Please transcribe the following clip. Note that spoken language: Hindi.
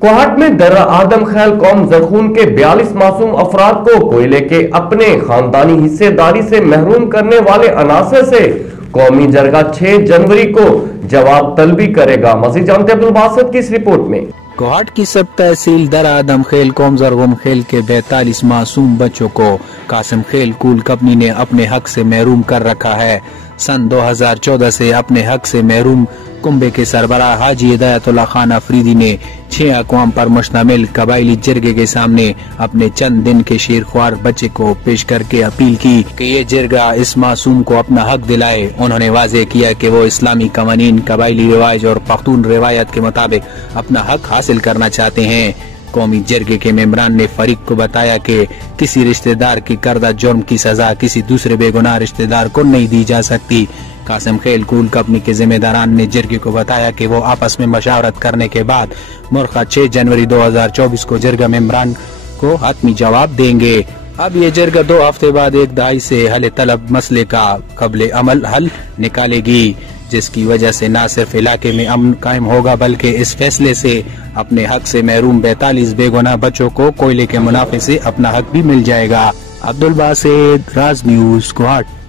कोहाट में दर्रा आदम खैल कौम जरखून के 42 मासूम अफराद को कोयले के अपने खानदानी हिस्सेदारी से महरूम करने वाले अनासर से कौमी जरगा 6 जनवरी को जवाब तलबी करेगा। मजीद जानते अब्दुल बासित की इस रिपोर्ट में। कोहाट की सब तहसील दर्रा आदम खेल कौम जरगुम खेल के 42 मासूम बच्चों को कासिम खेल कूल कंपनी ने अपने हक से महरूम कर रखा है। सन 2014 से अपने हक से महरूम कुंबे के सरबराह हाजी हिदायतुल्लाह खान अफरीदी ने 6 अक़वाम पर मुश्तमिल कबायली जिरगे के सामने अपने चंद दिन के शेरख्वार बच्चे को पेश करके अपील की कि ये जिरगा इस मासूम को अपना हक दिलाए। उन्होंने वाज़ेह किया कि वो इस्लामी कवानीन, कबायली रिवाज और पख्तून रिवायत के मुताबिक अपना हक हासिल करना चाहते हैं। कौमी जरगे के मेंबरान ने फरीक को बताया कि किसी रिश्तेदार की करदा जुर्म की सजा किसी दूसरे बेगुनाह रिश्तेदार को नहीं दी जा सकती। कासिम खेल कूल कंपनी के जिम्मेदारान ने जरगे को बताया कि वो आपस में मशावरत करने के बाद मुर्खा 6 जनवरी 2024 को जरगा मेंबरान को हतमी जवाब देंगे। अब ये जरगा 2 हफ्ते बाद एक दहाई से हल तलब मसले का कबले अमल हल निकालेगी, जिसकी वजह से न सिर्फ इलाके में अमन कायम होगा बल्कि इस फैसले से अपने हक से महरूम 42 बेगुनाह बच्चों को कोयले के मुनाफे से अपना हक भी मिल जाएगा। अब्दुल बासित, राज न्यूज़, कोहाट।